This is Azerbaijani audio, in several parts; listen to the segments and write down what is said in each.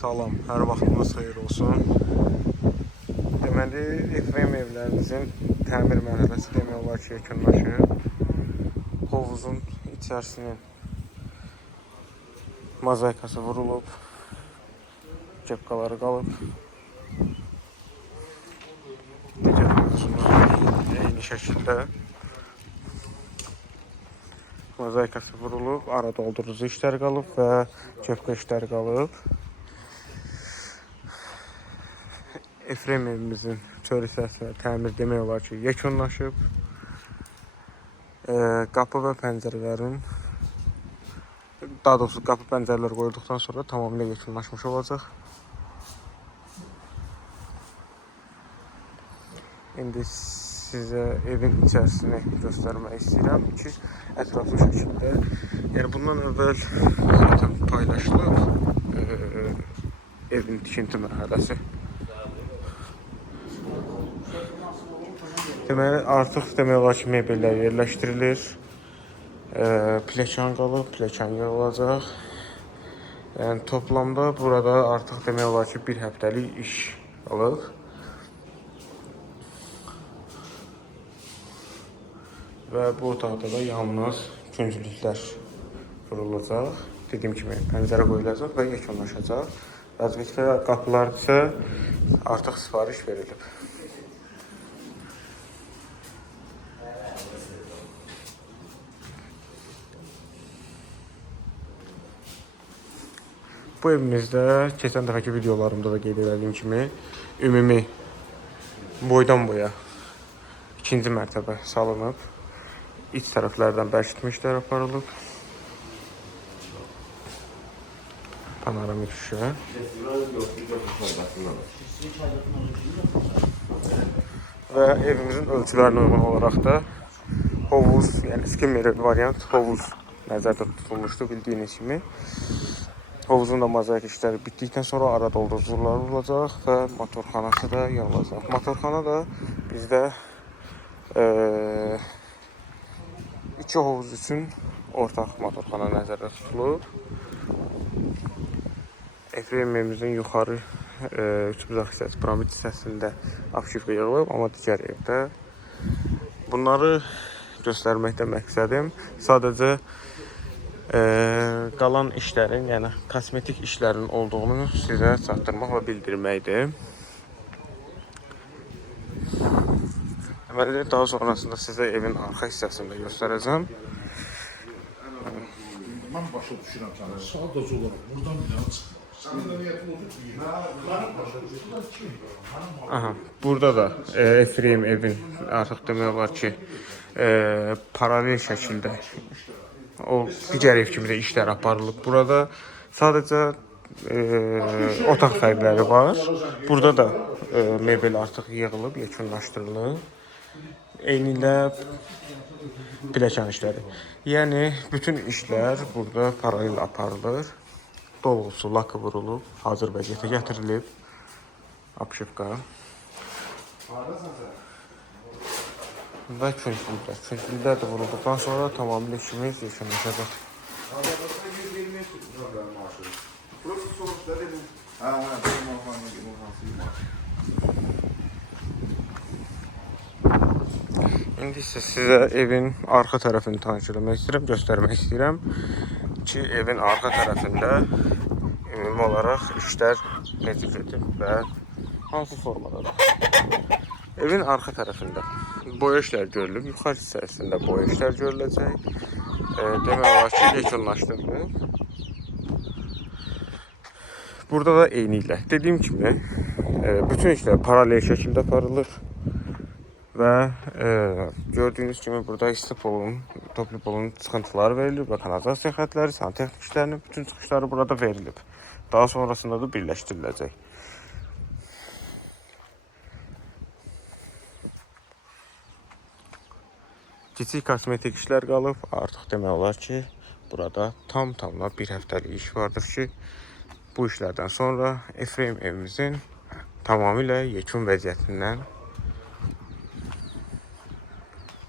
Salam, hər vaxtınız xeyir olsun. Deməli, Efrem evlərimizin təmir mərhələsi demək olar ki, yekunlaşıb. Hovuzun içərisinin mozaikası vurulub, kepkaları qalıb. Digər hovuzumuz eyni şəkildə mozaikası vurulub, ara doldurucu işlər qalıb və kepka işləri qalıb. Efrem evimizin çöl hissəsinə təmir demək olar ki, yekunlaşıb. Qapı və pəncərələrin, daha doğrusu qapı pəncərələr qoyulduqdan sonra tamamilə yekunlaşmış olacaq. İndi sizə evin içərisini göstərmək istəyirəm ki, ətraflı şəkildə, yəni bundan əvvəl zaten paylaşılıb evin tikinti mərhələsi. Deməli, artıq demək olar ki, mebellər yerləşdirilir. Plekan qalıb, plekan yığılacaq. Yəni, toplamda burada artıq demək olar ki, bir həftəlik iş qalıb. Və bu otaqda da yalnız künclüklər vurulacaq. Dediyim kimi, pəncərə qoyulacaq və yekunlaşacaq. Vəzifə qapılar isə artıq sifariş verilib. Bu evimizdə keçən dəfəki videolarımda da qeyd edildiyim kimi ümumi boydan boya ikinci mərtəbə salınıb. İç tərəflərdən bərkitmə işləri aparılıb. Panoramik şüşə. Və evimizin ölçülərinə uyğun olaraq da hovuz, yəni skimmer variant hovuz nəzərdə tutulmuşdu bildiyiniz kimi. Hovuzun da mozaik işləri bitdikdən sonra ara doldurucular vurulacaq və motorxanası da yanılacaq. Motorxana da bizdə iki hovuz üçün ortaq motorxana nəzərdə tutulub. Efrem evimizin yuxarı üçbucaq hissəsi, piramid hissəsində apşifka yığılıb, amma digər evdə. Bunları göstərməkdə məqsədim sadəcə qalan işlərin, yəni kosmetik işlərin olduğunu sizə çatdırmaq və bildirməkdir. Deməli, daha sonrasında sizə evin arxa hissəsində göstərəcəm. Mən başa düşürəm səni, sadəcə olaraq buradan bir yana çıxmaq. Aha, burada da Efrem evin artıq demək olar ki, paralel şəkildə o digər ev kimi də işlər aparılıb burada. Sadəcə otaq fərqləri var. Burada da mebel artıq yığılıb, yekunlaşdırılıb. Eynilə plekan işləri. Yəni, bütün işlər burada paralel aparılır. Dolusu, lakı vurulub, hazır vəziyyətə gətirilib. Apşifka. Və künclüklər. Künclüklər də vurulduqdan sonra tamamilə işimiz yekunlaşacaq. İndi isə sizə evin arxa tərəfini tanış etmək istəyirəm, göstərmək istəyirəm ki, evin arxa tərəfində ümumi olaraq işlər necə gedir və hansı formadadır. Evin arxa tərəfində boya işlər görülüb, yuxarı hissəsində boya işlər görüləcək. Demək olar ki, yekunlaşdırılıb. Burada da eyni ilə. Dediyim kimi, bütün işlər paralel şəkildə aparılır. Və gördüyünüz kimi burada istipolun, toplipolun çıxıntıları verilir və kanalizasiya xətləri, santexnik işlərinin bütün çıxışları burada verilib. Daha sonrasında da birləşdiriləcək. Kiçik kosmetik işlər qalıb. Artıq demək olar ki, burada tam-tamına bir həftəlik iş vardır ki, bu işlərdən sonra Efrem evimizin tamamilə yekun vəziyyətindən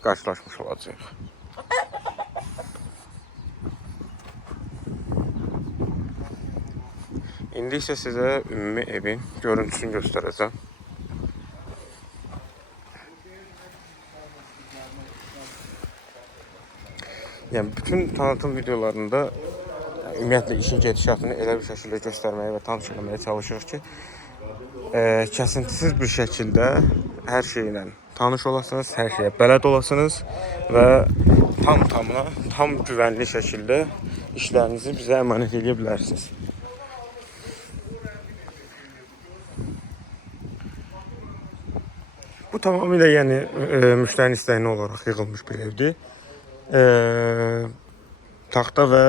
qarşılaşmış olacaq. İndi isə sizə ümumi evin görüntüsünü göstərəcəm. Yəni bütün tanıtım videolarında ümumiyyətlə işin gedişatını elə bir şəkildə göstərməyə və tanış etməyə çalışırıq ki, kəsintisiz bir şəkildə hər şeylə tanış olasınız, hər şeyə bələd olasınız və tam güvənli şəkildə işlərinizi bizə əmanət edə bilərsiniz. Bu tamamilə yəni müştərinin istəyinə olaraq yığılmış bir evdir. Taxta və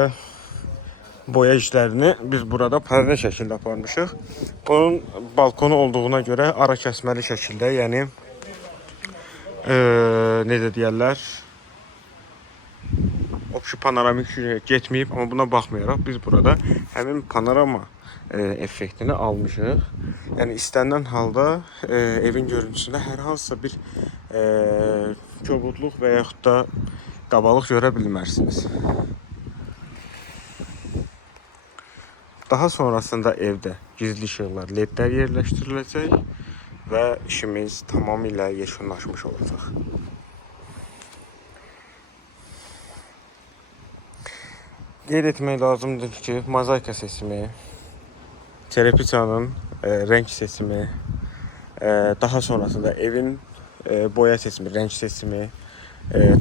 boya işlərini biz burada paralel şəkildə aparmışıq. Bunun balkonu olduğuna görə ara kəsməli şəkildə, yəni necə deyərlər, panoramik getməyib, amma buna baxmayaraq biz burada həmin panorama effektini almışıq. Yəni istənilən halda evin görüntüsündə hər hansısa bir kobudluq və yaxud da qabalıq görə bilmərsiniz. Daha sonrasında evdə gizli işıqlar, ledlər yerləşdiriləcək və işimiz tamamilə yekunlaşmış olacaq. Qeyd etmək lazımdır ki, mozaika seçimi, Terepica'nın renk seçimi, daha sonrasında evin boya seçimi, renk seçimi,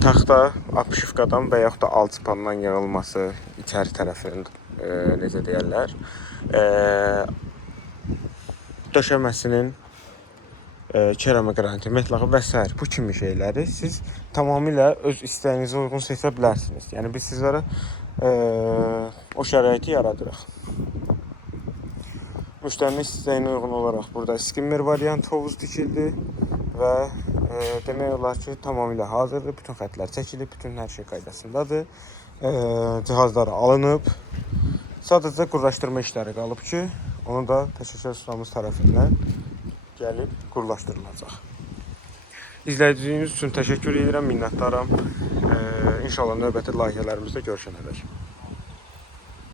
taxta apışıfqadan və yaxud da alçıpandan yığılması içəri tərəfinin necə deyərlər, döşəməsinin keramik qraniti, metlağı və s. bu kimi şeyləri siz tamamilə öz istəyinizə uyğun seçə bilərsiniz. Yəni biz sizlərə o şəraiti yaradırıq. Müştərinin istəyinə uyğun olaraq burada skimmer variant hovuz tikildi və demək olar ki, tamamilə hazırdır. Bütün xətlər çəkilib, bütün hər şey qaydasındadır. Cihazları alınıb. Sadəcə qurlaşdırma işləri qalıb ki, onu da təşəkkür ustamız tərəfindən gəlib qurlaşdırılacaq. İzlədiyiniz üçün təşəkkür edirəm, minnətdaram. İnşallah növbəti layihələrimizdə görüşənədək.